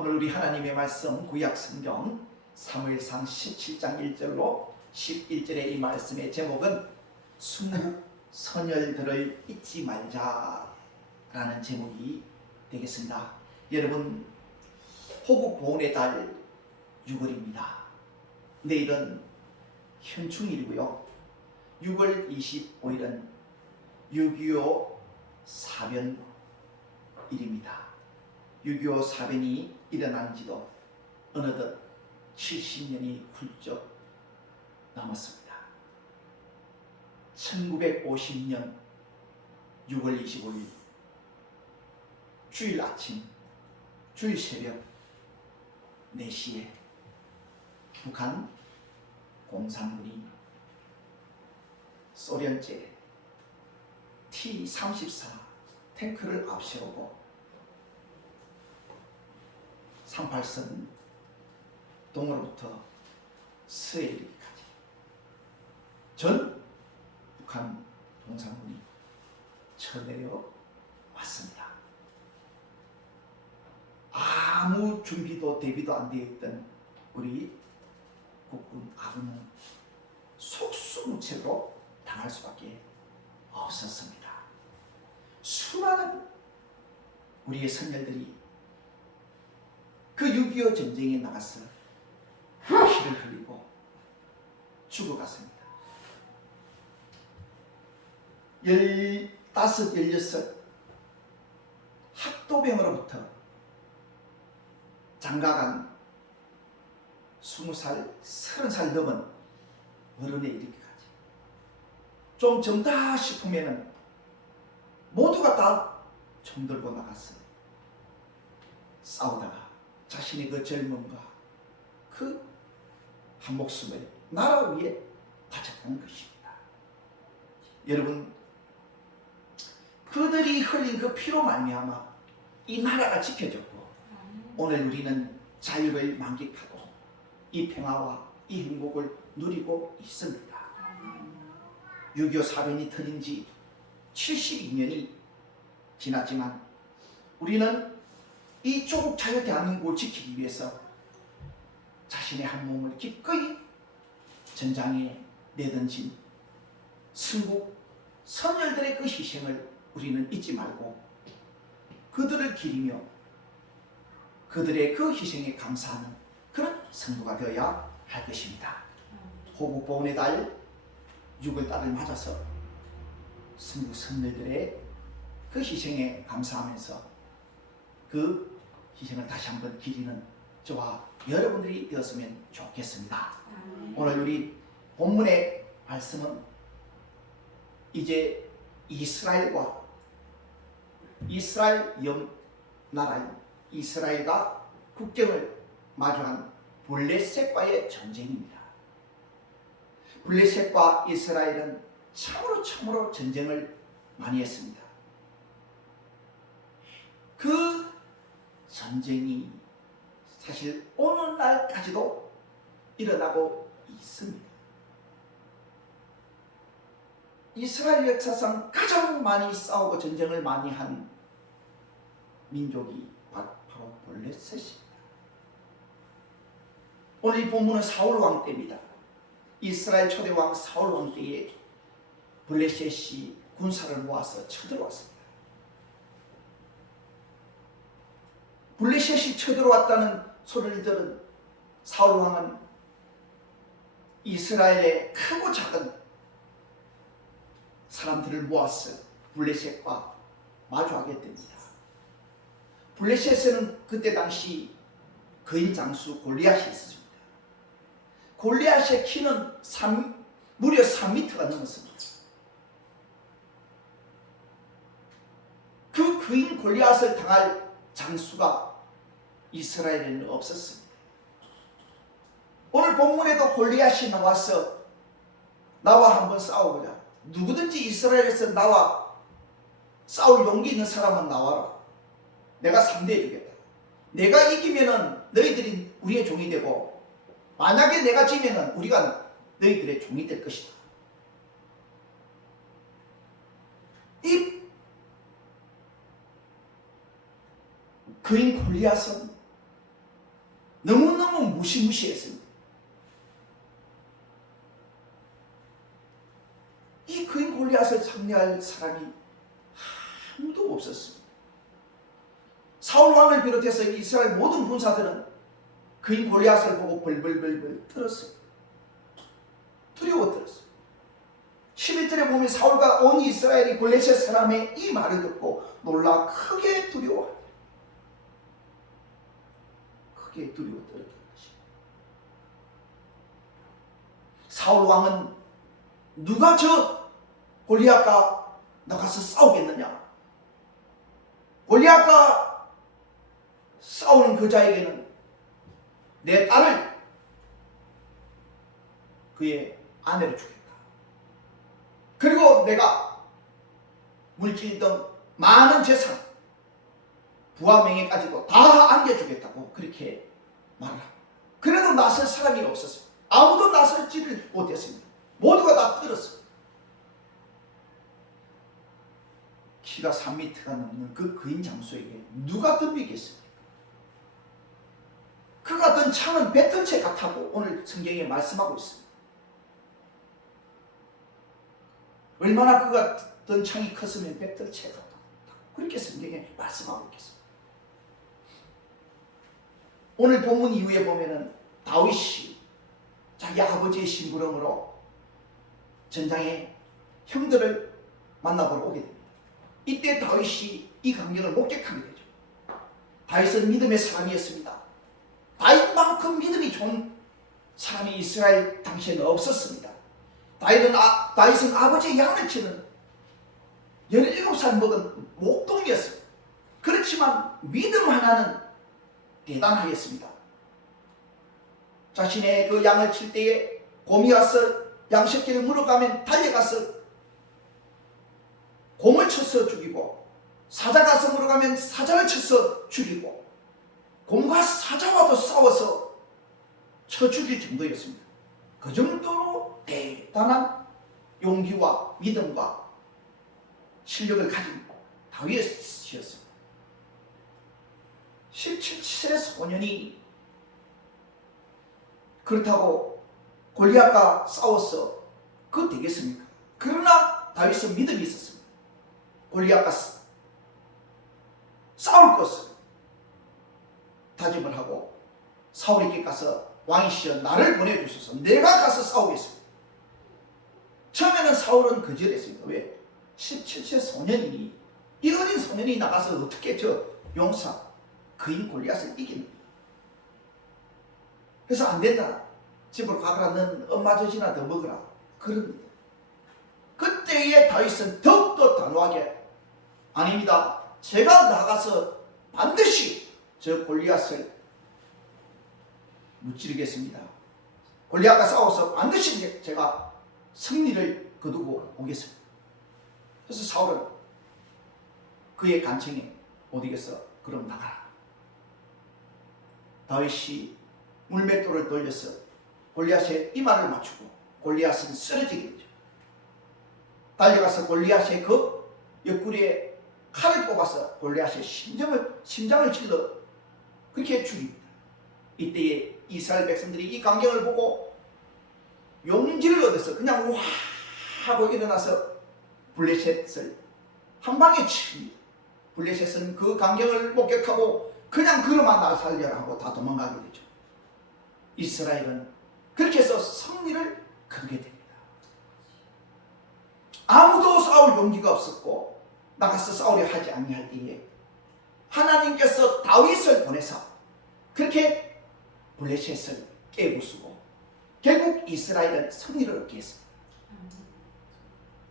오늘 우리 하나님의 말씀 구약 성경 사무엘상 17장 1절로 11절의 이 말씀의 제목은 순국 선열들을 잊지 말자라는 제목이 되겠습니다. 여러분, 호국 보훈의 달 6월입니다. 내일은 현충일이고요. 6월 25일은 6.25 사변일입니다. 6.25 사변이 일어난 지도 어느덧 70년이 훌쩍 넘었습니다. 1950년 6월 25일 주일 아침, 주일 새벽 4시에 북한 공산군이 소련제 T-34 탱크를 앞세우고 38선 동으로부터 서해 이르기까지 전 북한 공산군이 쳐내려 왔습니다. 아무 준비도 대비도 안 되어 있던 우리 국군 아군은 속수무책으로 당할 수밖에 없었습니다. 수많은 우리의 선열들이 그 6.25 전쟁에 나가서 피를 흘리고 죽어갔습니다. 15, 16 학도병으로부터 장가간 20살, 30살 넘은 어른에 이르기까지 좀 젊다 싶으면 모두가 다 총 들고 나갔어요. 싸우다가 자신의 그 젊음과 그 한 목숨을 나라 위에 바쳤다는 것입니다. 여러분, 그들이 흘린 그 피로 말미암아 이 나라가 지켜졌고 오늘 우리는 자유를 만끽하고 이 평화와 이 행복을 누리고 있습니다. 6.25 사변이 터진 지 72년이 지났지만 우리는 이 조국 자유 대한민국을 지키기 위해서 자신의 한 몸을 기꺼이 전장에 내던진 순국 선열들의 그 희생을 우리는 잊지 말고 그들을 기리며 그들의 그 희생에 감사하는 그런 성도가 되어야 할 것입니다. 호국 보훈의 달 6월달을 맞아서 순국 선열들의 그 희생에 감사하면서 그 희생을 다시 한번 기리는 저와 여러분들이 되었으면 좋겠습니다. 오늘 우리 본문의 말씀은 이제 이스라엘과 이스라엘 옆 나라인 이스라엘과 국경을 마주한 블레셋과의 전쟁입니다. 블레셋과 이스라엘은 참으로 전쟁을 많이 했습니다. 그 전쟁이 사실 오늘날까지도 일어나고 있습니다. 이스라엘 역사상 가장 많이 싸우고 전쟁을 많이 한 민족이 바로 블레셋입니다. 오늘 이 본문은 사울 왕 때입니다. 이스라엘 초대 왕 사울 왕 때에 블레셋이 군사를 모아서 쳐들어왔습니다. 블레셋이 쳐들어왔다는 소리를 들은 사울 왕은 이스라엘의 크고 작은 사람들을 모아서 블레셋과 마주하게 됩니다. 블레셋에는 그때 당시 거인 장수 골리앗이 있었습니다. 골리앗의 키는 무려 3m가 넘었습니다. 그 거인 골리앗을 당할 장수가 이스라엘에는 없었습니다. 오늘 본문에도 골리앗이 나와서 나와 한번 싸워보자. 누구든지 이스라엘에서 나와 싸울 용기 있는 사람은 나와라. 내가 상대해 주겠다. 내가 이기면은 너희들이 우리의 종이 되고 만약에 내가 지면은 우리가 너희들의 종이 될 것이다. 이 그인 골리앗은 너무너무 무시무시했습니다. 이 거인 골리앗을 상대할 사람이 아무도 없었습니다. 사울 왕을 비롯해서 이스라엘 모든 군사들은 거인 골리앗을 보고 벌벌벌벌 떨었어요. 두려워 떨었어요. 11절에 보면 사울과 온 이스라엘이 블레셋 사람의 이 말을 듣고 놀라 크게 두려워합니다. 크게 두려워 떨었던 것입니다. 사울 왕은 누가 저 골리앗과 나가서 싸우겠느냐? 골리앗과 싸우는 그 자에게는 내 딸을 그의 아내로 주겠다. 그리고 내가 물질 등 많은 재산, 부와 명예까지도 다 안겨주겠다고 그렇게 말을 합니다. 그래도 나설 사람이 없었습니다. 아무도 나설지를 못했습니다. 모두가 다 떨었습니다. 키가 3m가 넘는 그 거인 장수에게 누가 덤비겠습니까? 그가 든 창은 배틀채 같다고 오늘 성경에 말씀하고 있습니다. 얼마나 그가 든 창이 컸으면 배틀채 같다고 그렇게 성경에 말씀하고 있겠습니다. 오늘 본문 이후에 보면은 다윗이 자기 아버지의 심부름으로 전장에 형들을 만나보러 오게 됩니다. 이때 다윗이 이 광경을 목격하게 되죠. 다윗은 믿음의 사람이었습니다. 다윗만큼 믿음이 좋은 사람이 이스라엘 당시에는 없었습니다. 다윗은 아버지의 양을 치는 17살 먹은 목동이었습니다. 그렇지만 믿음 하나는 대단하였습니다. 자신의 그 양을 칠 때에 곰이 와서 양식기를 물어가면 달려가서 곰을 쳐서 죽이고, 사자가 가서 물어가면 사자를 쳐서 죽이고, 곰과 사자와도 싸워서 쳐 죽일 정도였습니다. 그 정도로 대단한 용기와 믿음과 실력을 가진 다윗이었습니다. 17세 소년이 그렇다고 골리앗과 싸워서 그거 되겠습니까? 그러나 다윗은 믿음이 있었습니다. 골리앗과 싸울 것을 다짐을 하고 사울에게 가서 왕이시여 나를 보내주소서, 내가 가서 싸우겠습니다. 처음에는 사울은 거절했습니다. 왜? 17세 소년이니, 이 어린 소년이 나가서 어떻게 저 용사 거인 골리앗을 이깁니까? 그래서 안 된다, 집으로 가거라, 넌 엄마 젖이나 더 먹으라, 그럽니다. 그때의 다윗은 더욱더 단호하게, 아닙니다, 제가 나가서 반드시 저 골리앗을 무찌르겠습니다. 골리앗과 싸워서 반드시 제가 승리를 거두고 오겠습니다. 그래서 사울은 그의 간청에 못 이겨서 그럼 나가라. 다윗이 물맷돌을 돌려서 골리앗의 이마를 맞추고 골리앗은 쓰러지게 되죠. 달려가서 골리앗의 그 옆구리에 칼을 뽑아서 골리앗의 심장을 찔러 그렇게 죽입니다. 이때에 이스라엘 백성들이 이 광경을 보고 용기를 얻어서 그냥 와 하고 일어나서 블레셋을 한 방에 칩니다. 블레셋은 그 광경을 목격하고 그냥 그로만 나 살려라 하고 다 도망가게 되죠. 이스라엘은 그렇게 해서 승리를 거두게 됩니다. 아무도 싸울 용기가 없었고 나가서 싸우려 하지 아니할 때에 하나님께서 다윗을 보내서 그렇게 블레셋을 깨부수고 결국 이스라엘은 승리를 얻게 했습니다.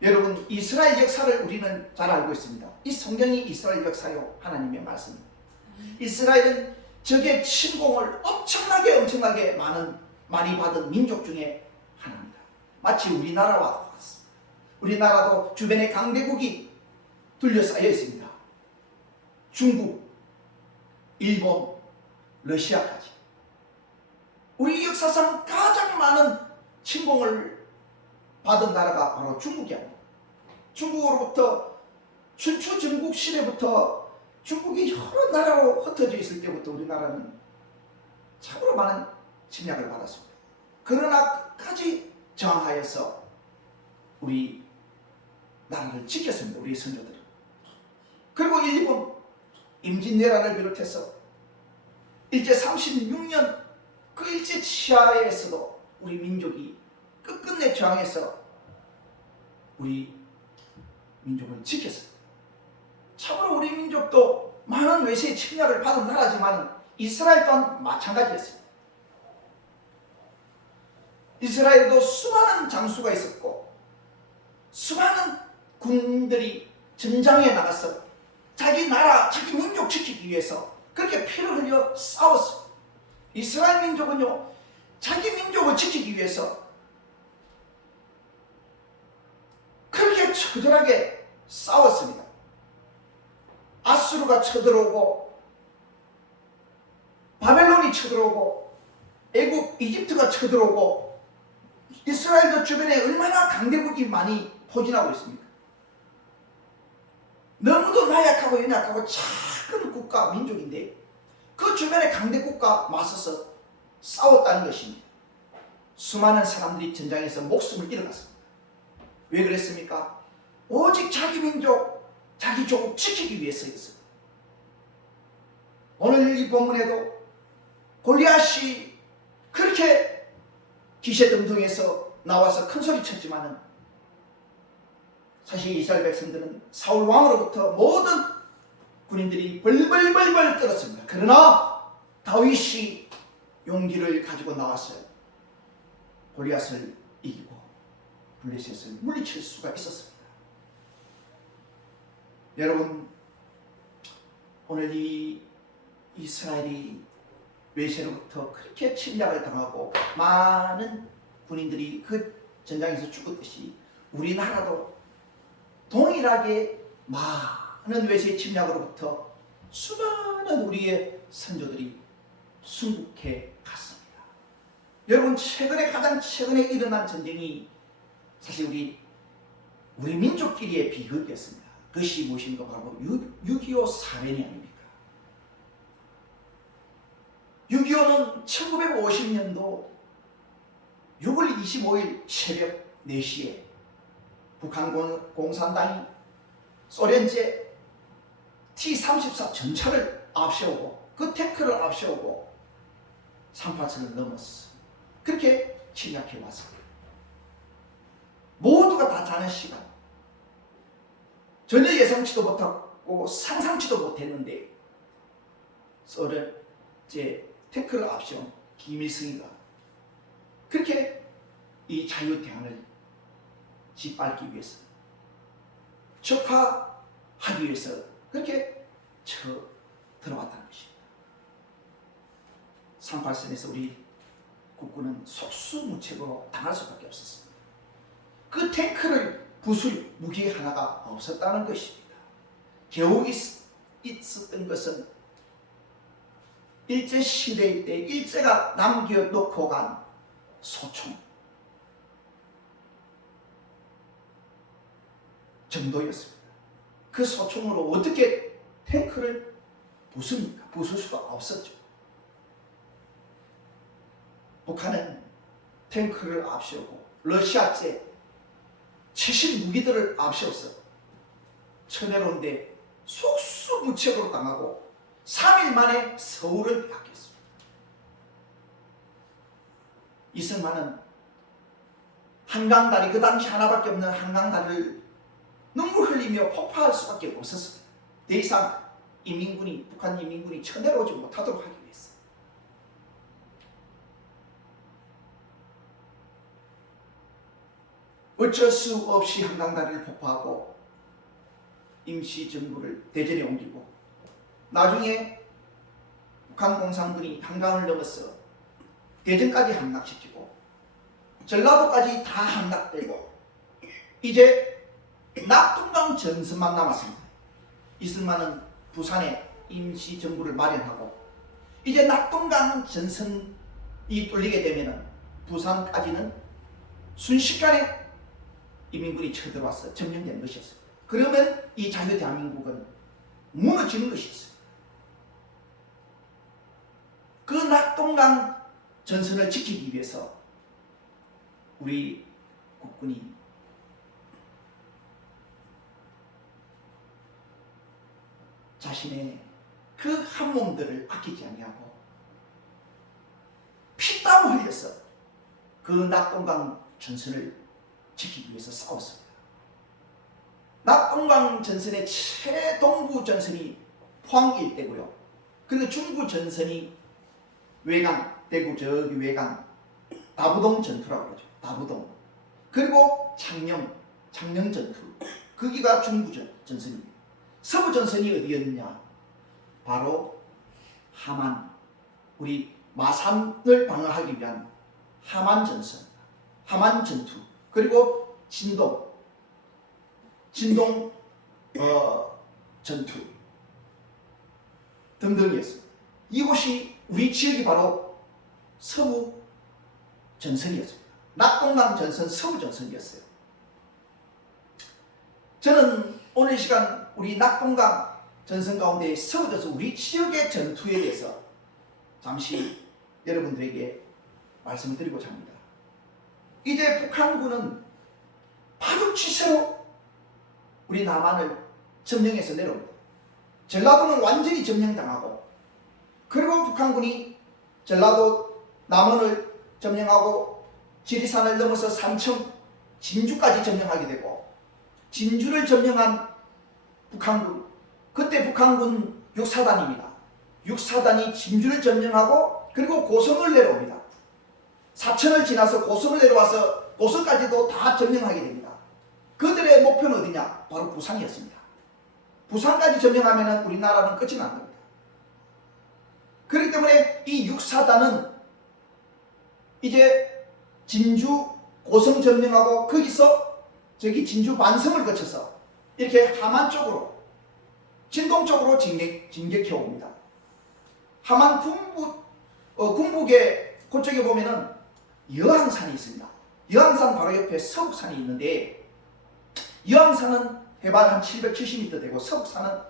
여러분, 이스라엘 역사를 우리는 잘 알고 있습니다. 이 성경이 이스라엘 역사요, 하나님의 말씀입니다. 이스라엘은 적의 침공을 엄청나게 많이 받은 민족 중에 하나입니다. 마치 우리나라와 같습니다. 우리나라도 주변에 강대국이 둘러싸여 있습니다. 중국, 일본, 러시아까지. 우리 역사상 가장 많은 침공을 받은 나라가 바로 중국이 아닙니다. 중국으로부터 춘추 전국 시대부터 중국이 여러 나라로 흩어져 있을 때부터 우리나라는 참으로 많은 침략을 받았습니다. 그러나 끝까지 저항하여서 우리 나라를 지켰습니다. 우리 선조들은. 그리고 일본 임진왜란을 비롯해서 일제 36년 그 일제 치하에서도 우리 민족이 끝끝내 저항해서 우리 민족을 지켰습니다. 참으로 우리 민족도 많은 외세의 침략을 받은 나라지만 이스라엘 또한 마찬가지였습니다. 이스라엘도 수많은 장수가 있었고 수많은 군들이 전장에 나가서 자기 나라, 자기 민족 지키기 위해서 그렇게 피를 흘려 싸웠습니다. 이스라엘 민족은요, 자기 민족을 지키기 위해서 그렇게 처절하게 싸웠습니다. 아수르가 쳐들어오고 바벨론이 쳐들어오고 애국 이집트가 쳐들어오고 이스라엘도 주변에 얼마나 강대국이 많이 포진하고 있습니까? 너무도 나약하고 연약하고 작은 국가 민족인데 그 주변에 강대국과 맞서서 싸웠다는 것입니다. 수많은 사람들이 전장에서 목숨을 잃어갔습니다. 왜 그랬습니까? 오직 자기 민족, 자기 조국 지키기 위해서였습니다. 오늘 이 본문에도 골리앗이 그렇게 기세등등해서 나와서 큰 소리 쳤지만은 사실 이스라엘 백성들은 사울 왕으로부터 모든 군인들이 벌벌벌벌 떨었습니다. 그러나 다윗이 용기를 가지고 나왔어요. 골리앗을 이기고 블레셋을 물리칠 수가 있었습니다. 여러분, 오늘 이 이스라엘이 외세로부터 그렇게 침략을 당하고 많은 군인들이 그 전장에서 죽었듯이 우리나라도 동일하게 많은 외세 침략으로부터 수많은 우리의 선조들이 순국해 갔습니다. 여러분, 가장 최근에 일어난 전쟁이 사실 우리 민족끼리의 비극이었습니다. 그것이 무엇인가 바로 6.25 사변이 아닙니까? 6.25는 1950년도 6월 25일 새벽 4시에 북한 공산당이 소련제 T-34 전차를 앞세우고 그 탱크를 앞세우고 38선을 넘었어. 그렇게 침략해 왔습니다. 모두가 다 자는 시간. 전혀 예상치도 못하고 상상치도 못했는데 소련제 탱크를 앞세운 김일성이가 그렇게 이 자유대항을 짓밟기 위해서 적화하기 위해서 그렇게 들어왔다는 것입니다. 38선에서 우리 국군은 속수무책으로 당할 수밖에 없었습니다. 그 탱크를 부술 무기 하나가 없었다는 것입니다. 겨우 있었던 것은 일제시대 때 일제가 남겨놓고 간 소총 정도였습니다. 그 소총으로 어떻게 탱크를 부숩니까? 부술 수가 없었죠. 북한은 탱크를 앞세우고 러시아제 최신 무기들을 앞세워서 쳐내놓은데 속수무책으로 당하고 3일 만에 서울을 빼앗겼습니다. 이승만은 한강다리, 그 당시 하나밖에 없는 한강다리를 눈물 흘리며 폭파할 수밖에 없었습니다. 더 이상 북한 인민군이 쳐내려오지 못하도록 하기 위해서. 어쩔 수 없이 한강다리를 폭파하고 임시정부를 대전에 옮기고 나중에 북한 공산군이 한강을 넘어서 대전까지 함락시키고 전라도까지 다 함락되고 이제 낙동강 전선만 남았습니다. 이승만은 부산에 임시정부를 마련하고 이제 낙동강 전선이 뚫리게 되면 부산까지는 순식간에 인민군이 쳐들어와서 점령된 것이었습니다. 그러면 이 자유대한민국은 무너지는 것이었습니다. 그 낙동강 전선을 지키기 위해서 우리 국군이 자신의 그 한 몸들을 아끼지 아니하고 피땀 흘려서 그 낙동강 전선을 지키기 위해서 싸웠습니다. 낙동강 전선의 최동부 전선이 포항 일대고요. 그리고 중부 전선이 외강, 대구 저기 외강 다부동 전투라고 그러죠. 다부동. 그리고 창녕 전투. 거기가 중부 전선입니다. 서부 전선이 어디였느냐? 바로 함안, 우리 마산을 방어하기 위한 함안 전선, 함안 전투. 그리고 진동 전투 등등이었습니다. 이곳이 우리 지역이 바로 서부 전선이었습니다. 낙동강 전선 서부 전선이었어요. 저는 오늘 시간 우리 낙동강 전선 가운데 서부 전선 우리 지역의 전투에 대해서 잠시 여러분들에게 말씀을 드리고자 합니다. 이제 북한군은 파죽치세로 우리 남한을 점령해서 내려옵니다. 전라도는 완전히 점령당하고, 그리고 북한군이 전라도 남원을 점령하고 지리산을 넘어서 산청 진주까지 점령하게 되고, 진주를 점령한 북한군, 그때 북한군 6사단입니다. 6사단이 진주를 점령하고 그리고 고성을 내려옵니다. 사천을 지나서 고성을 내려와서 고성까지도 다 점령하게 됩니다. 그들의 목표는 어디냐? 바로 부산이었습니다. 부산까지 점령하면 우리나라는 끝이 난 겁니다. 그렇기 때문에 이 6사단은 이제 진주 고성 점령하고 거기서 저기 진주 만성을 거쳐서 이렇게 함안 쪽으로 진동 쪽으로 진격해 옵니다. 함안 군북에 그쪽에 보면은 여항산이 있습니다. 여항산 바로 옆에 서북산이 있는데, 여항산은 해발 한 770m 되고 서북산은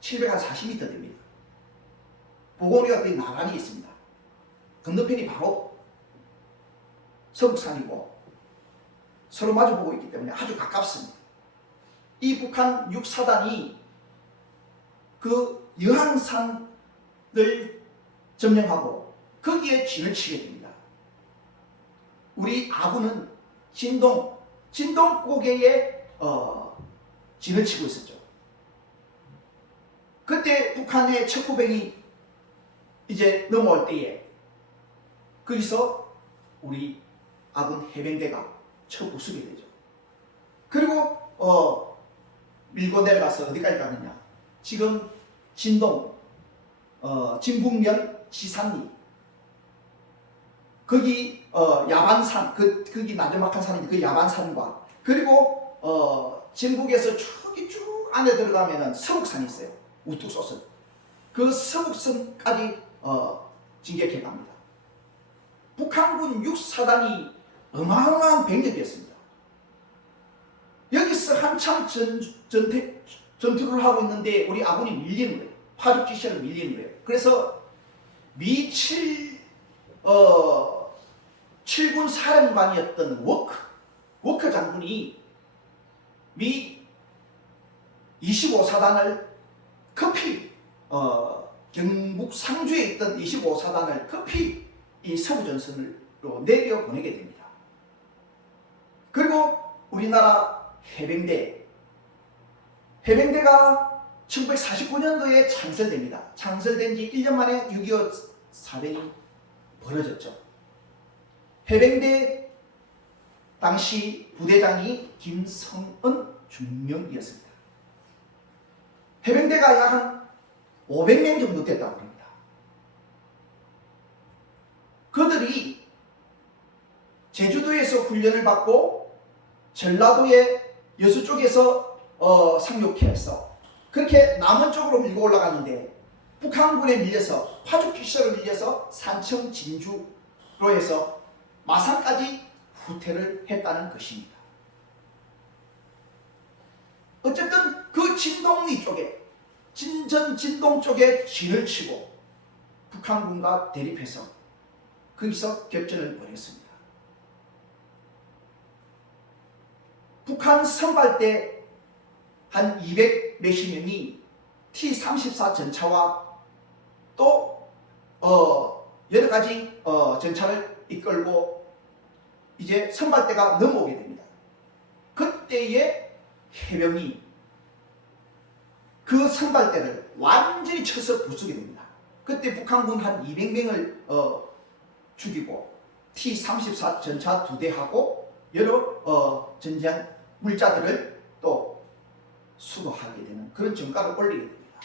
740m 됩니다. 보고리가 거의 나란히 있습니다. 건너편이 바로 서북산이고 서로 마주보고 있기 때문에 아주 가깝습니다. 이 북한 6사단이 그 여항산을 점령하고 거기에 진을 치게 됩니다. 우리 아군은 진동고개에 진을 치고 있었죠. 그때 북한의 척후병이 이제 넘어올 때에 거기서 우리 아군 해병대가 쳐부수게 되죠. 그리고 밀고 내려가서 어디까지 가느냐? 지금 진동, 진북면 지산리, 거기 야반산, 거기 나저막한 산인데 그 야반산과, 그리고 진북에서 저기 쭉 안에 들어가면은 서북산이 있어요. 우뚝 솟은 그 서북선까지 진격해 갑니다. 북한군 6사단이 어마어마한 병력이었습니다. 여기서 한참 전투를 하고 있는데 우리 아군이 밀리는 거예요. 파죽지시로 밀리는 거예요. 그래서 미 7군 사령관이었던 워커 장군이 미 25사단을 급히 경북 상주에 있던 25사단을 급히 이 서부전선으로 내려 보내게 됩니다. 그리고 우리나라 해병대가 1949년도에 창설됩니다. 창설된 지 1년 만에 6.25 사변이 벌어졌죠. 해병대 당시 부대장이 김성은 중령이었습니다. 해병대가 약 한 500명 정도 됐다고 합니다. 그들이 제주도에서 훈련을 받고 전라도의 여수 쪽에서 상륙해서 그렇게 남원 쪽으로 밀고 올라갔는데, 북한군에 밀려서 파죽지시로 밀려서 산청 진주로 해서 마산까지 후퇴를 했다는 것입니다. 어쨌든 그 진동리 쪽에 진동 쪽에 진을 치고 북한군과 대립해서 거기서 격전을 벌였습니다. 북한 선발대 한 200 몇십 명이 T-34 전차와 또 여러 가지 전차를 이끌고 이제 선발대가 넘어오게 됩니다. 그때에 해병이 그 선발대를 완전히 쳐서 부수게 됩니다. 그때 북한군 한 200명을 죽이고 T-34 전차 2대하고 여러 전쟁 물자들을 또 수거하게 되는 그런 전과를 올리게 됩니다.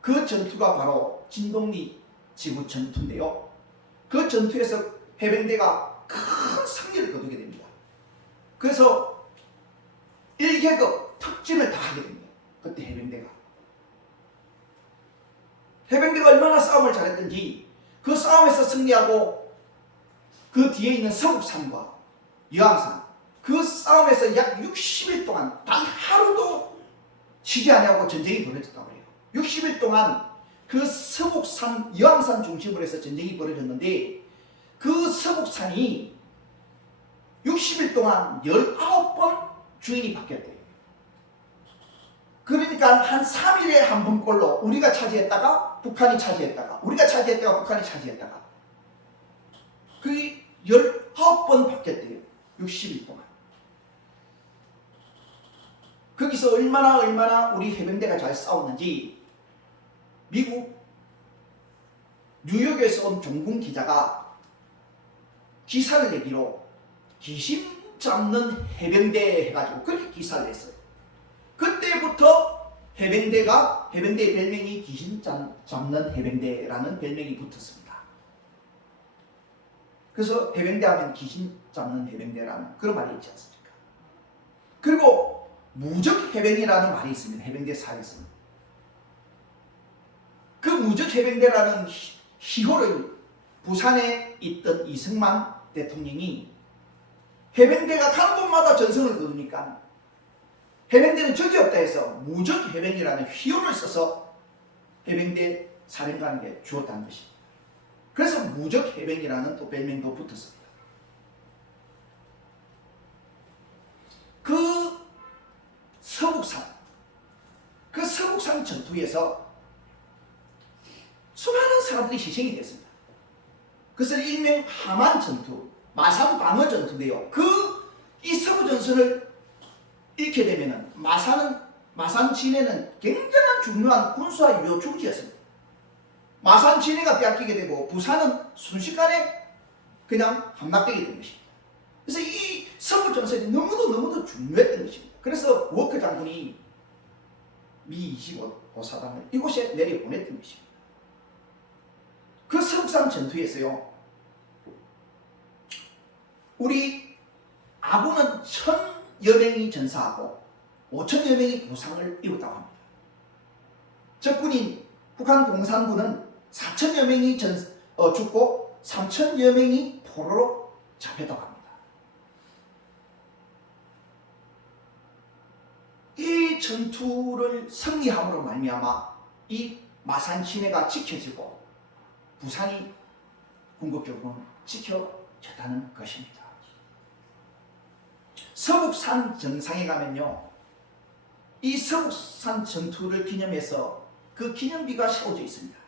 그 전투가 바로 진동리 지구 전투인데요. 그 전투에서 해병대가 큰 승리를 거두게 됩니다. 그래서 1계급 특진을 다 하게 됩니다. 그때 해병대가 얼마나 싸움을 잘했던지 그 싸움에서 승리하고 그 뒤에 있는 서북산과 여항산 그 싸움에서 약 60일 동안 단 하루도 쉬지 않냐고 전쟁이 벌어졌다고 해요. 60일 동안 그 서북산 여항산 중심으로 해서 전쟁이 벌어졌는데 그 서북산이 60일 동안 19번 주인이 바뀌었대요. 그러니까 한 3일에 한 번꼴로 우리가 차지했다가 북한이 차지했다가 우리가 차지했다가 북한이 차지했다가 그게 19번 바뀌었대요. 60일 동안. 거기서 얼마나 우리 해병대가 잘 싸웠는지 미국 뉴욕에서 온 종군 기자가 기사를 내기로 귀신 잡는 해병대 해가지고 그렇게 기사를 냈어요. 그때부터 해병대의 별명이 귀신 잡는 해병대라는 별명이 붙었습니다. 그래서 해병대 하면 귀신 잡는 해병대라는 그런 말이 있지 않습니까? 그리고 무적 해병이라는 말이 있습니다. 해병대 사에서는. 그 무적 해병대라는 희호를 부산에 있던 이승만 대통령이 해병대가 가는 곳마다 전성을 거두니까 해병대는 적이 없다 해서 무적 해병이라는 휘호를 써서 해병대 사령관에게 주었다는 것입니다. 그래서 무적 해병이라는 또 별명도 붙었습니다. 그 서북산 전투에서 수많은 사람들이 희생이 됐습니다. 그것을 일명 하만 전투, 마산 방어 전투인데요. 이 서부 전선을 잃게 되면은 마산 진해는 굉장한 중요한 군수와 유효 중지였습니다. 마산 진해가 빼앗기게 되고 부산은 순식간에 그냥 함락되게 된 것입니다. 그래서 이 서부 전선이 너무도 중요했던 것입니다. 그래서 워커 장군이 미 25사단을 이곳에 내려보냈던 것입니다. 그 서북산 전투에서요, 우리 아군은 1000여 명이 전사하고 5000여 명이 부상을 입었다고 합니다. 적군인 북한 공산군은 4000여 명이 죽고 3000여 명이 포로로 잡혔다고 합니다. 이 전투를 승리함으로 말미암아 이 마산 시내가 지켜지고 부산이 궁극적으로 지켜졌다는 것입니다. 서북산 정상에 가면요, 이 서북산 전투를 기념해서 그 기념비가 세워져 있습니다.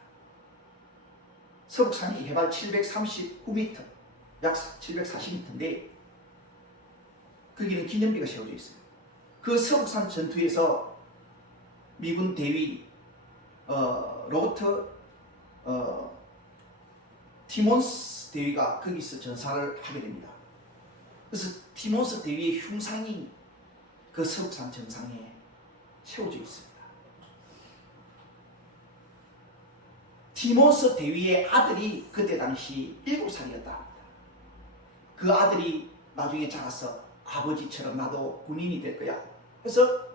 서북산이 해발 739m, 약 740m인데 거기는 기념비가 세워져 있어요. 그 서북산 전투에서 미군 대위 로버트 티몬스 대위가 거기서 전사를 하게 됩니다. 그래서 티몬스 대위의 흉상이 그 서북산 정상에 세워져 있습니다. 티몬스 대위의 아들이 그때 당시 7살이었다 합니다. 그 아들이 나중에 자라서 아버지처럼 나도 군인이 될 거야. 그래서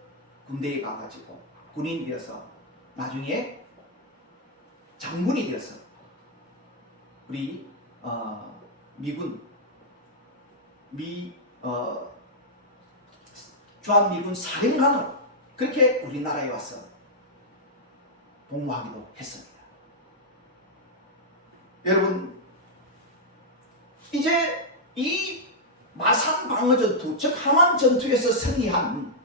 군대에 가가지고 군인이 되어서 나중에 장군이 되어서 우리 주한미군 사령관으로 그렇게 우리나라에 와서 복무하기도 했습니다. 여러분, 이제 이 마산 방어 전투, 즉 함안 전투에서 승리한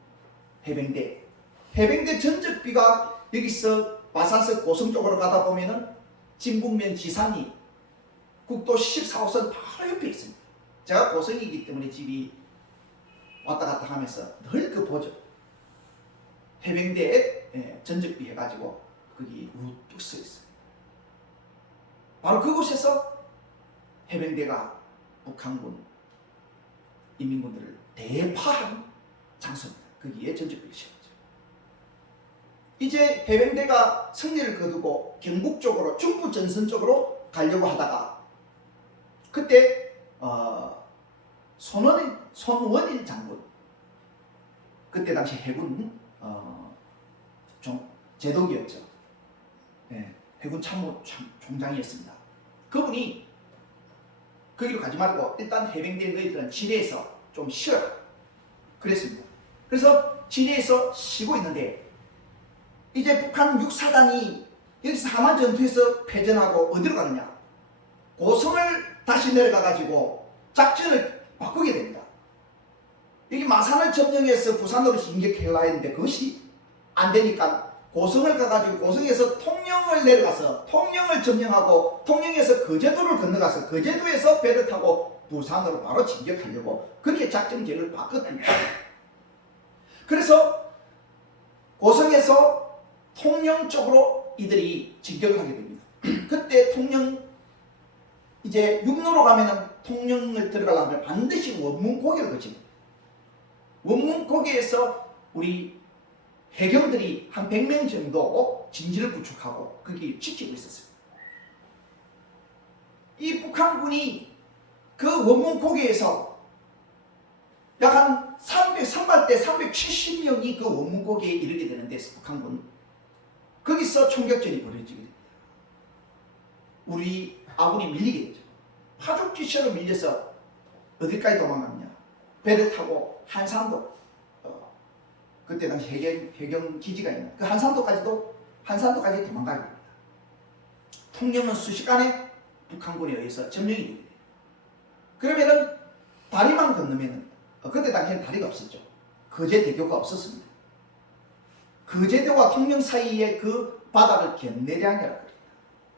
해병대 전적비가 여기서 마산서 고성 쪽으로 가다 보면은 진북면 지산이 국도 14호선 바로 옆에 있습니다. 제가 고성이기 때문에 집이 왔다 갔다 하면서 늘 그 보죠. 해병대에 전적비 해가지고 거기 우뚝 서 있어요. 바로 그곳에서 해병대가 북한군 인민군들을 대파한 장소입니다. 거기에 전적비를 세웠죠. 이제 해병대가 승리를 거두고 경북 쪽으로 중부 전선 쪽으로 가려고 하다가 그때 손원일 장군, 그때 당시 해군 제독이었죠. 네, 해군 참모 총장이었습니다. 그분이 거기로 가지 말고 일단 해병대 너희들은 지뢰에서 좀 쉬어라 그랬습니다. 그래서 지뢰에서 쉬고 있는데 이제 북한 육사단이 여기서 함안 전투에서 패전하고 어디로 가느냐, 고성을 다시 내려가 가지고 작전을 바꾸게 됩니다. 여기 마산을 점령해서 부산으로 진격하려 했는데 그것이 안 되니까 고성을 가가지고 고성에서 통영을 내려가서 통영을 점령하고 통영에서 거제도를 건너가서 거제도에서 배를 타고 부산으로 바로 진격하려고 그렇게 작전계획을 바꿨습니다. 그래서 고성에서 통영 쪽으로 이들이 진격을 하게 됩니다. 그때 통영 이제 육로로 가면은 통영을 들어가려면 반드시 원문고개를 거칩니다. 원문고개에서 우리 해경들이 한 100명 정도 진지를 구축하고 거기 지키고 있었어요. 이 북한군이 그 원문고개에서 약 한 300선발대 370명이 그 원문고개에 이르게 되는데 북한군 거기서 총격전이 벌어지게 됩니다. 우리 아군이 밀리게 되죠. 파죽지처럼 밀려서 어디까지 도망갔냐, 배를 타고 한산도, 그때 당시 해경 기지가 있는 그 한산도까지 도망가게 됩니다. 통영은 순식간에 북한군에 의해서 점령이 되게 돼요. 그러면은 다리만 건너면은 그때 당시에는 다리가 없었죠. 거제대교가 없었습니다. 거제도와 통영 사이의 그 바다를 견내량이라고 합니다.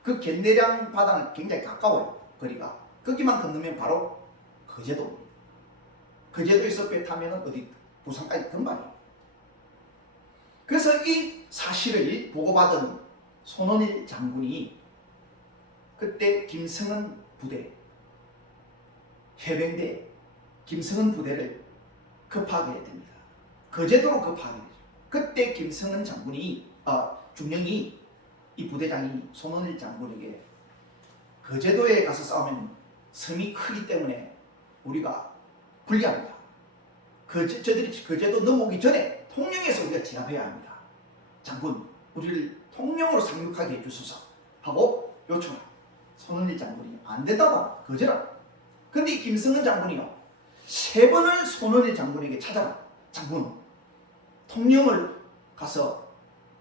그 견내량 바다는 굉장히 가까워요. 거리가. 거기만 건너면 바로 거제도입니다. 거제도에서 배 타면은 어디 부산까지 금방이에요. 그래서 이 사실을 보고받은 손원일 장군이 그때 김성은 부대, 해병대 김성은 부대를 급파하게 됩니다. 거제도로 급파하게 되죠. 그때 김성은 장군이 중령이 이 부대장이 손원일 장군에게 거제도에 가서 싸우면 섬이 크기 때문에 우리가 불리합니다. 저들이 거제도 넘어오기 전에 통영에서 우리가 진압해야 합니다. 장군, 우리를 통영으로 상륙하게 해주소서 하고 요청을. 손원일 장군이 안 된다고 거절하고. 근데 이 김성은 장군이요, 3번을 손원일 장군에게 찾아가. 장군, 통영을 가서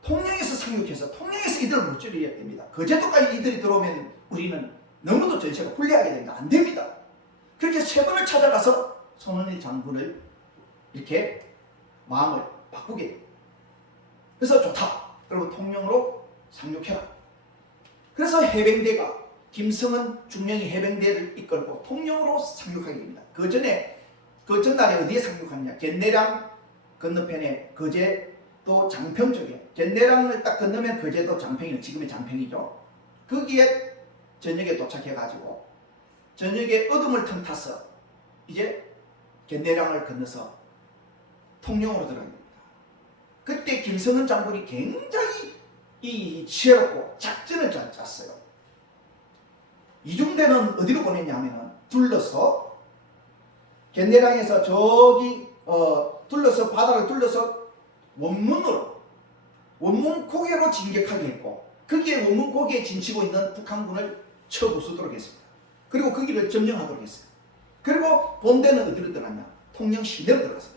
통영에서 상륙해서 통영에서 이들을 물질해야 됩니다. 거제도까지 이들이 들어오면 우리는 너무도 전세가 불리하게 됩니다. 안 됩니다. 그렇게 3번을 찾아가서 손원일 장군을 이렇게 마음을 바꾸게 됩니다. 그래서 좋다. 그러면 통영으로 상륙해라. 그래서 해병대가 김성은 중령이 해병대를 이끌고 통영으로 상륙하게 됩니다. 그 전날에 어디에 상륙하느냐? 견내량 건너편에 거제도 장평 쪽에, 견내량을 딱 건너면 거제도 장평이요, 지금의 장평이죠. 거기에 저녁에 도착해가지고 저녁에 어둠을 틈타서 이제 견내량을 건너서 통영으로 들어가게 됩니다. 그때 김성은 장군이 굉장히 지혜롭고 작전을 잘 짰어요. 이중대는 어디로 보냈냐면은 둘러서 견내량에서 저기 둘러서 바다를 둘러서 원문고개로 진격하게 했고, 거기에 원문고개에 진치고 있는 북한군을 쳐부수도록 했습니다. 그리고 거기를 점령하도록 했어요. 그리고 본대는 어디로 들어갔냐? 통영 시내로 들어갔습니다.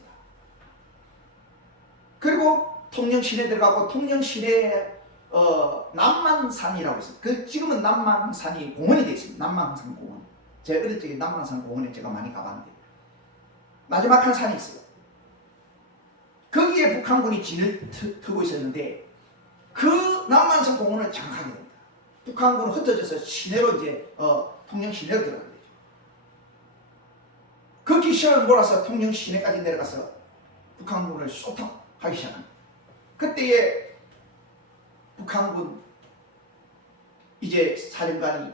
그리고 통영 시내 들어가고 통영 시내에 남만산이라고 있어요. 그 지금은 남만산이 공원이 되어 있습니다. 남만산 공원. 제 어릴 적에 남만산 공원에 제가 많이 가봤는데 나지막한 산이 있어요. 거기에 북한군이 진을 트고 있었는데 그 남만산 공원을 장악하게 됩니다. 북한군은 흩어져서 시내로 이제 통영 시내로 들어가게 되죠. 그 기시를 몰아서 통영 시내까지 내려가서 북한군을 쏘탕하기 시작합니다. 그때에 북한군 이제 사령관이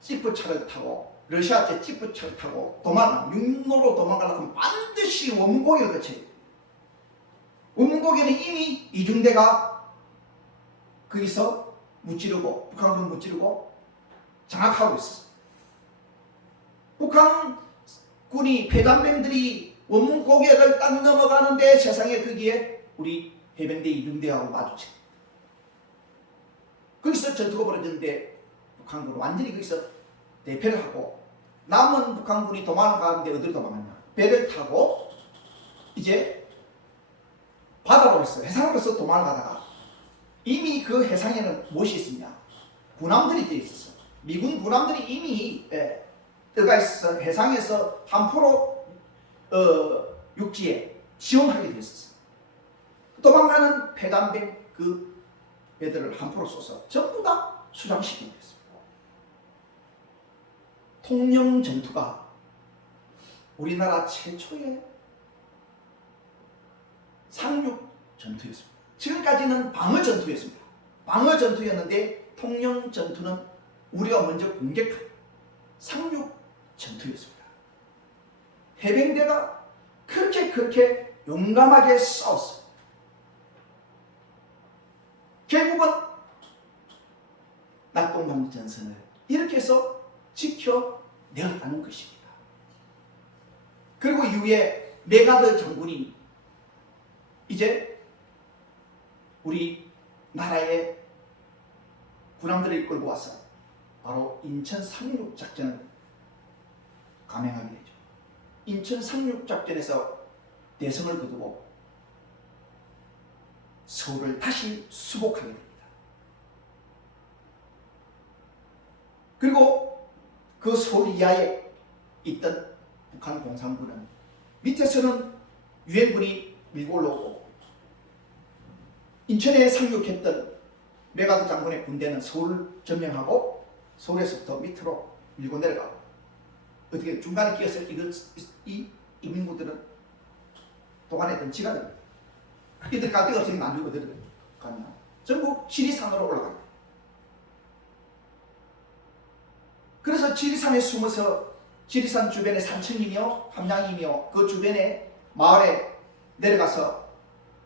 지프차를 타고 러시아제 지프차를 타고 육로로 도망가려면 반드시 원곡을 거쳐야 돼요. 원곡에는 이미 이중대가 거기서 무찌르고 북한군을 무찌르고 장악하고 있었어요. 북한군이 배단병들이 원곡에를 딱 넘어가는데 세상에 거기에 우리 해병대 이중대하고 마주쳐요. 거기서 전투가 벌어졌는데 북한군은 완전히 거기서 대패를 하고 남은 북한군이 도망가는데 어디로 도망갔냐? 배를 타고 이제 바다로 했어요. 해상으로서 도망가다가 이미 그 해상에는 무엇이 있었냐? 군함들이 뛰어 있었어요. 미군 군함들이 이미 떠가 있어서 해상에서 함포로 육지에 지원하게 됐었어요. 도망가는 배단병 그 배들을 함포로 쏘서 전부 다 수장시키게 됐습니다. 통영 전투가 우리나라 최초의 상륙 전투였습니다. 지금까지는 방어 전투였습니다. 방어 전투였는데 통영 전투는 우리가 먼저 공격한 상륙 전투였습니다. 해병대가 그렇게 용감하게 싸웠어요. 결국은 낙동강 전선을 이렇게 해서 지켜내었다는 것입니다. 그리고 이후에 메가더 장군이 이제 우리 나라의 군함들을 이끌고 와서 바로 인천 상륙 작전을 감행하게 되죠. 인천 상륙 작전에서 대성을 거두고 서울을 다시 수복하게 됩니다. 그리고 그 서울 이하에 있던 북한 공산군은 밑에서는 유엔군이 밀고 올라오고 인천에 상륙했던 메가더 장군의 군대는 서울을 점령하고 서울에서부터 밑으로 밀고 내려가고 어떻게 중간에 끼어서 이 인민군들은 도관에 지가 됩니다. 이들 갈 데가 없으니까 안 주고 어디로 가냐? 전부 지리산으로 올라갑니다. 그래서 지리산에 숨어서 지리산 주변에 산청이며 함양이며 그 주변에 마을에 내려가서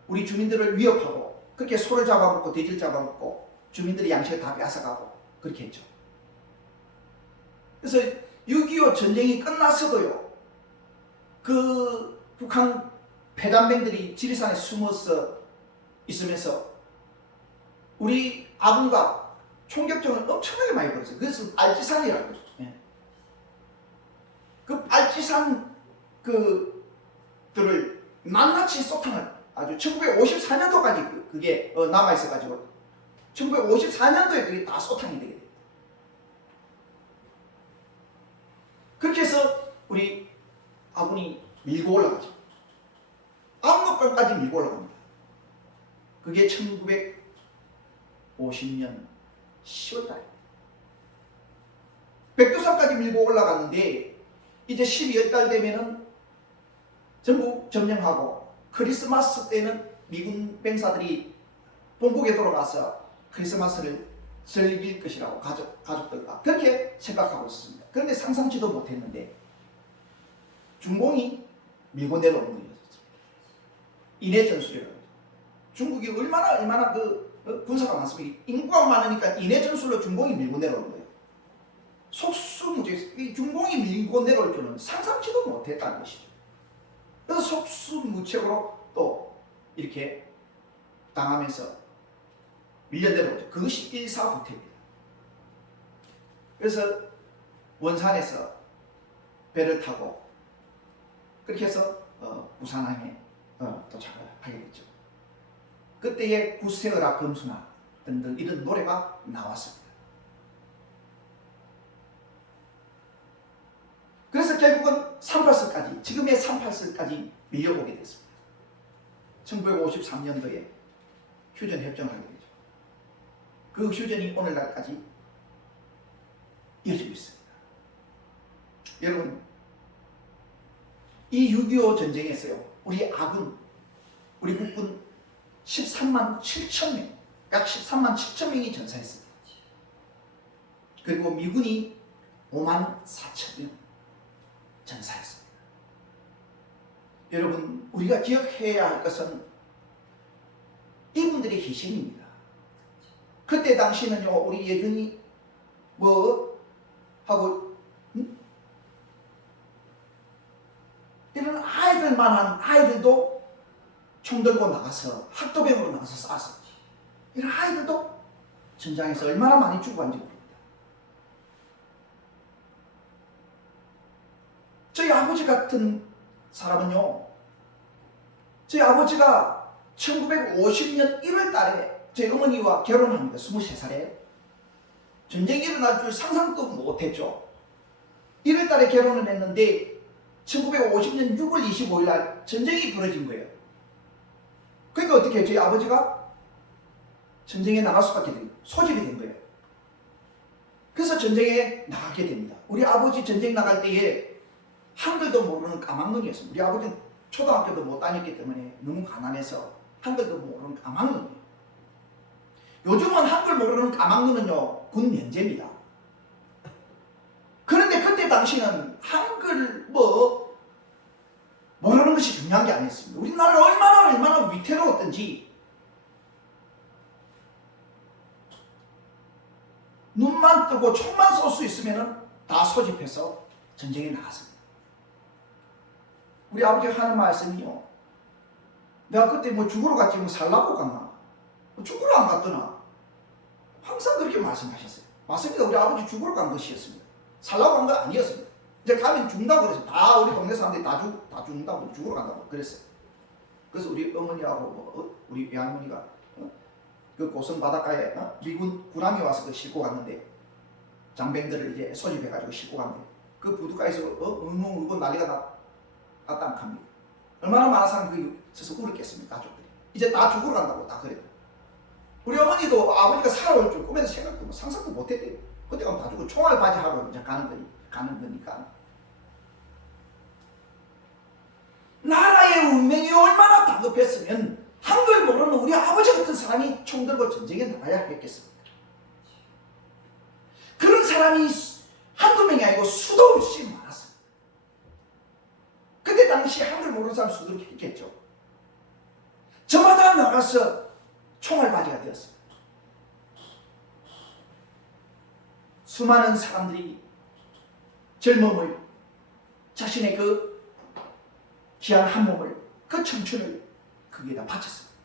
우리 주민들을 위협하고 그렇게 소를 잡아먹고 돼지를 잡아먹고 주민들의 양식을 다 뺏어가고 그렇게 했죠. 그래서 6.25 전쟁이 끝났어도요, 그 북한 패단병들이 지리산에 숨어서 있으면서 우리 아군과 총격전을 엄청나게 많이 벌였어요. 그래서 알지산이라고 그러죠. 그 알지산 그들을 낱낱이 쏘탕을 아주 1954년도까지 그게 남아있어가지고 1954년도에 그게 다 쏘탕이 되게 됩니다. 그렇게 해서 우리 아군이 밀고 올라가죠. 압록강까지 밀고 올라갑니다. 그게 1950년 10월달입니다. 백두산까지 밀고 올라갔는데 이제 12월달 되면은 전부 점령하고 크리스마스 때는 미군 병사들이 본국에 돌아가서 크리스마스를 즐길 것이라고 가족들과 그렇게 생각하고 있습니다. 그런데 상상치도 못했는데 중공이 밀고 내려오는 거예요. 인해 전술이라고. 중국이 얼마나 군사가 많습니까? 인구가 많으니까 인해 전술로 중공이 밀고 내려오는 거예요. 속수무책, 이 중공이 밀고 내려올 줄은 상상치도 못했다는 것이죠. 그래서 속수무책으로 또 이렇게 당하면서 밀려 내려오죠. 그것이 1사 후퇴입니다. 그래서 원산에서 배를 타고 그렇게 해서 부산항에 도착을 하게 됐죠. 그때의 구세어라 검수나 등등 이런 노래가 나왔습니다. 그래서 결국은 38설까지, 지금의 38설까지 밀려오게 됐습니다. 1953년도에 휴전 협정을 하게 되죠. 그 휴전이 오늘날까지 이어지고 있습니다. 여러분, 이 6.25 전쟁에서요, 우리 아군, 우리 국군 13만 7천 명, 약 13만 7천 명이 전사했습니다. 그리고 미군이 5만 4천 명 전사했습니다. 여러분, 우리가 기억해야 할 것은 이분들의 희생입니다. 그때 당시는요, 우리 예전이 하고 이런 아이들만한 아이들도 총 들고 나가서 학도병으로 나가서 쐈어. 이런 아이들도 전장에서 얼마나 많이 죽어간지 모릅니다. 저희 아버지 같은 사람은요, 저희 아버지가 1950년 1월 달에 저희 어머니와 결혼합니다. 23살에. 전쟁이 일어날 줄 상상도 못했죠. 1월 달에 결혼을 했는데 1950년 6월 25일 날 전쟁이 벌어진 거예요. 그러니까 어떻게 해요? 저희 아버지가 전쟁에 나갈 수밖에 된, 소집이 된 거예요. 그래서 전쟁에 나가게 됩니다. 우리 아버지 전쟁 나갈 때에 한글도 모르는 까막눈이었습니다. 우리 아버지는 초등학교도 못 다녔기 때문에 너무 가난해서 한글도 모르는 까막눈이에요. 요즘은 한글 모르는 까막눈은요, 군 면제입니다. 그런데 그때 당시는 한글 모르는 것이 중요한 게 아니었습니다. 우리나라가 얼마나 위태로웠던지, 눈만 뜨고 총만 쏠 수 있으면 다 소집해서 전쟁에 나갔습니다. 우리 아버지가 하는 말씀이요, 내가 그때 죽으러 갔지 살라고 갔나? 죽으러 안 갔더나? 항상 그렇게 말씀하셨어요. 맞습니다. 우리 아버지 죽으러 간 것이었습니다. 살라고 간 건 아니었습니다. 이제 가면 죽는다고 그랬어요. 다 우리 동네 사람들이 다 죽는다고, 죽으러 간다고 그랬어요. 그래서 우리 어머니하고 우리 외할머니가 그 고성 바닷가에 미군 군함이 와서 그 싣고 갔는데, 장병들을 이제 소집해가지고 싣고 갔는데, 그 부두가에서 엉엉 울고 난리가 났다 합니다. 얼마나 많은 사람들이 서서 울었겠습니까? 가족들이. 이제 다 죽으러 간다고 다 그래요. 우리 어머니도 아버지가 살아올 줄 꿈에도 생각도 상상도 못했대요. 그때 가면 다 죽고 총알 바지하러 이제 가는 거니까. 나라의 운명이 얼마나 다급했으면 한글 모르는 우리 아버지 같은 사람이 총 들고 전쟁에 나가야 했겠습니까? 그런 사람이 한두 명이 아니고 수도 없이 많았어요. 그때 당시 한글 모르는 사람 수도 있겠죠. 저마다 나가서 총알바지가 되었습니다. 수많은 사람들이 젊음을, 자신의 그 귀한 한 몸을, 그 청춘을 거기에다 바쳤습니다.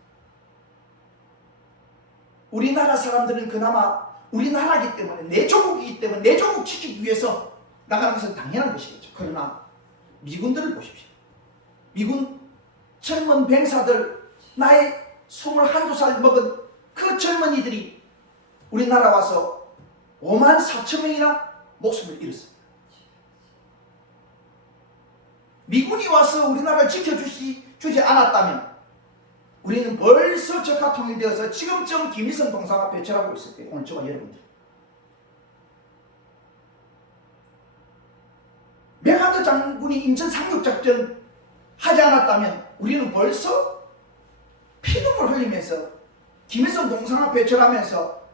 우리나라 사람들은 그나마 우리나라이기 때문에, 내 조국이기 때문에 내 조국 지키기 위해서 나가는 것은 당연한 것이겠죠. 그러나 미군들을 보십시오. 미군 젊은 병사들, 나이 21~22살 먹은 그 젊은이들이 우리나라 와서 5만 4천 명이나 목숨을 잃었습니다. 미군이 와서 우리나라를 지켜주지 않았다면 우리는 벌써 적화 통일되어서 지금쯤 김일성 동상 앞에 절하고 있을 거예요. 오늘 저와 여러분들. 메가더 장군이 인천 상륙작전 하지 않았다면 우리는 벌써 피눈물 흘리면서 김일성 동상 앞에 절하면서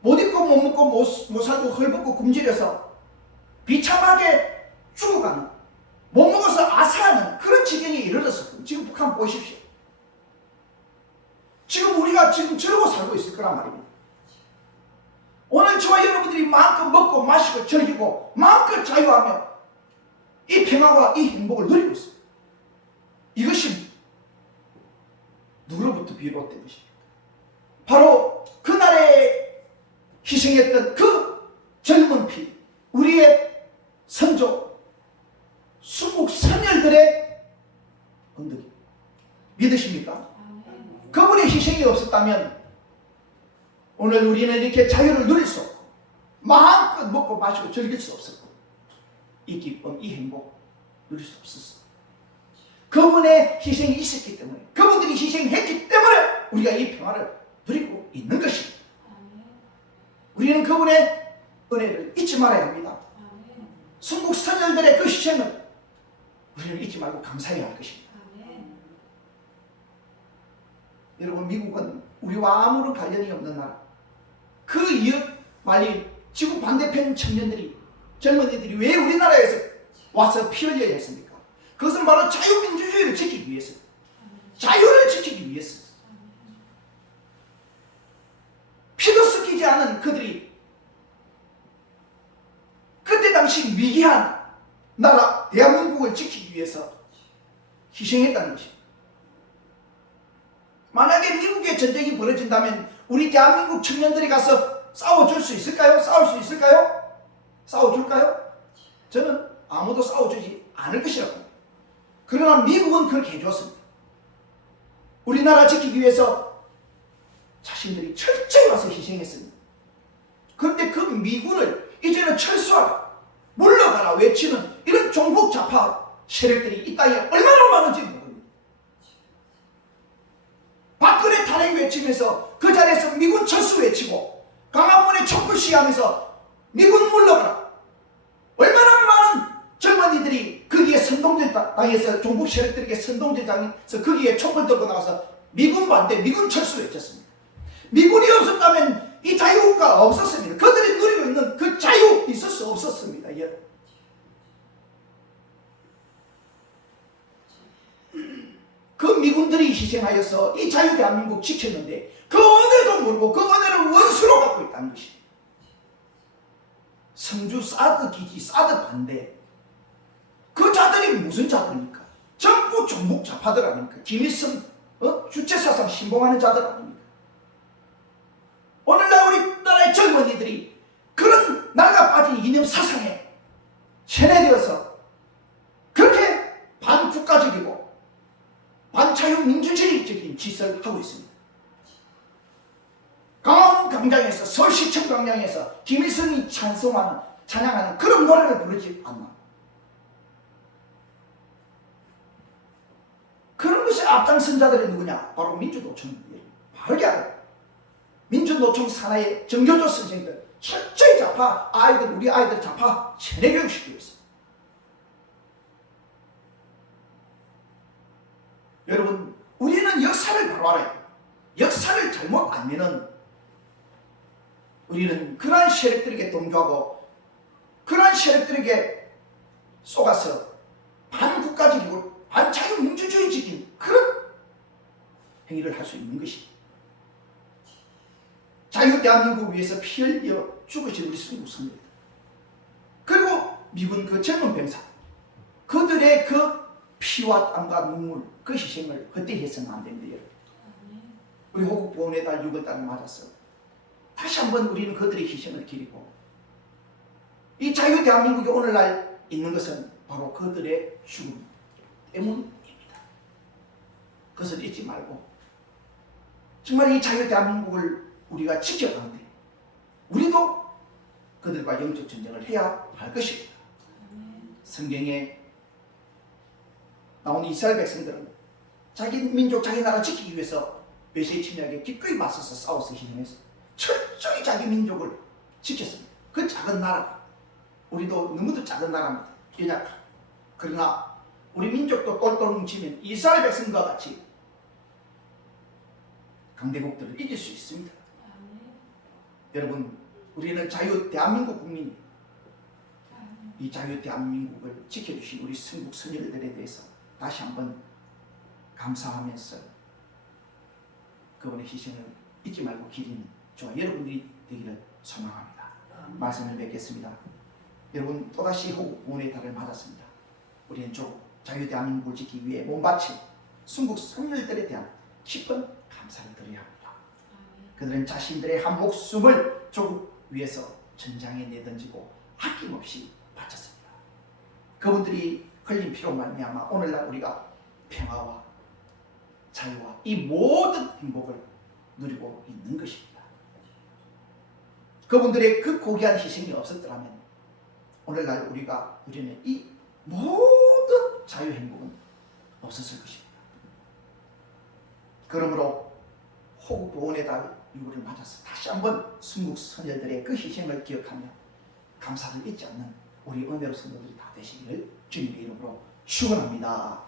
못 입고 못 먹고 못 살고 헐벗고 굶주려서 비참하게 죽어가는, 못 먹어서 아사하는 그런 지경에 이르렀어요. 지금 북한 보십시오. 지금 우리가 지금 저러고 살고 있을 거란 말입니다. 오늘 저와 여러분들이 마음껏 먹고 마시고 즐기고 마음껏 자유하며 이 평화와 이 행복을 누리고 있습니다. 이것이 누구로부터 비롯된 것입니까? 바로 그날에 희생했던 그 젊은 피, 우리의 선조, 수국 선열들의 언덕입니다. 믿으십니까? 그분의 희생이 없었다면 오늘 우리는 이렇게 자유를 누릴 수 없고 마음껏 먹고 마시고 즐길 수 없었고 이 기쁨, 이 행복 누릴 수 없었어. 그분의 희생이 있었기 때문에, 그분들이 희생했기 때문에 우리가 이 평화를 누리고 있는 것입니다. 우리는 그분의 은혜를 잊지 말아야 합니다. 순국 선열들의 그 희생을 우리는 잊지 말고 감사해야 할 것입니다. 여러분, 미국은 우리와 아무런 관련이 없는 나라. 그 이웃 말리 지구 반대편 청년들이, 젊은이들이 왜 우리나라에서 와서 피 흘려야 했습니까? 그것은 바로 자유민주주의를 지키기 위해서, 자유를 지키기 위해서. 피도 섞이지 않은 그들이 그때 당시 위기한 나라 대한민국을 지키기 위해서 희생했다는 것입니다. 만약에 미국에 전쟁이 벌어진다면 우리 대한민국 청년들이 가서 싸워줄 수 있을까요? 싸울 수 있을까요? 싸워줄까요? 저는 아무도 싸워주지 않을 것이라고 합니다. 그러나 미국은 그렇게 해줬습니다. 우리나라 지키기 위해서 자신들이 철저히 와서 희생했습니다. 그런데 그 미군을 이제는 철수하라, 물러가라 외치는 이런 종북 좌파 세력들이 이 땅에 얼마나 많은지 모릅니다. 박근혜 탄핵 외치면서 그 자리에서 미군 철수 외치고 광화문에 촛불 시위하면서 미군 물러가라. 얼마나 많은 젊은이들이 거기에 선동질 당해서 종북 세력들에게 선동질 당해서 거기에 촛불 들고 나가서 미군 반대, 미군 철수 외쳤습니다. 미군이 없었다면 이 자유가 없었습니다. 그들이 누리고 있는 그 자유 있을 수 없었습니다. 그 미군들이 희생하여서 이 자유 대한민국 지켰는데 그 은혜도 모르고 그 은혜를 원수로 갖고 있다는 것입니다. 성주 사드 기지, 사드 반대, 그 자들이 무슨 자들입니까? 전부 종북 좌파들 아닙니까? 김일성 주체사상 신봉하는 자들 아닙니까? 오늘날 우리나라의 젊은이들이 그런 낡아 빠진 이념 사상에 세뇌되어서 그렇게 반국가적이고 반자유민주주의적인 짓을 하고 있습니다. 강화문 광장에서, 서울시청 광장에서 김일성이 찬양하는 그런 노래를 부르지 않나. 그런 것이 앞장선 자들이 누구냐? 바로 민주노총입니다. 바르게 알아요. 민주노총 산하의 정교조 선생들, 철저히 좌파 아이들, 우리 아이들 좌파 세뇌교육시키고 있어요. 여러분, 우리는 역사를 바로 알아요. 역사를 잘못 알면은 우리는 그러한 세력들에게 동조하고 그러한 세력들에게 속아서 반국가적이고 반자유민주주의적인 그런 행위를 할 수 있는 것입니다. 자유 대한민국을 위해서 피 흘려 죽으신 우리 순국선입니다. 그리고 미군 그 젊은 병사, 그들의 그 피와 땀과 눈물, 그 희생을 헛되이 해서는 안 됩니다. 여러분. 우리 호국 보훈의 달 6월달을 맞았어. 다시 한번 우리는 그들의 희생을 기리고, 이 자유 대한민국이 오늘날 있는 것은 바로 그들의 죽음 때문입니다. 그것을 잊지 말고 정말 이 자유 대한민국을 우리가 지켜가는데 우리도 그들과 영적 전쟁을 해야 할 것입니다. 성경에 나온 이스라엘 백성들은 자기 민족, 자기 나라 지키기 위해서 외세의 침략에 기꺼이 맞서서 싸워서 희생해서 철저히 자기 민족을 지켰습니다. 그 작은 나라, 우리도 너무도 작은 나라입니다. 연약하. 그러나 우리 민족도 똘똘 뭉치면 이스라엘 백성과 같이 강대국들을 이길 수 있습니다. 여러분, 우리는 자유 대한민국 국민이 이 자유 대한민국을 지켜주신 우리 순국 선열들에 대해서 다시 한번 감사하면서 그분의 희생을 잊지 말고 기리는 저와 여러분들이 되기를 소망합니다. 말씀을 맺겠습니다. 여러분, 또다시 호국 보훈의 달을 맞았습니다. 우리는 자유 대한민국을 지키기 위해 몸바친 순국 선열들에 대한 깊은 감사를 드려야 합니다. 그들은 자신들의 한 목숨을 조국 위해서 전장에 내던지고 아낌없이 바쳤습니다. 그분들이 흘린 피로 말미암아 오늘날 우리가 평화와 자유와 이 모든 행복을 누리고 있는 것입니다. 그분들의 그 고귀한 희생이 없었더라면 오늘날 우리는 이 모든 자유행복은 없었을 것입니다. 그러므로 호국 보훈의 달 유구를 맞아서 다시 한번 순국 선열들의 그 희생을 기억하며 감사를 잊지 않는 우리 은혜로 성도들이 다 되시기를 주님의 이름으로 축원합니다.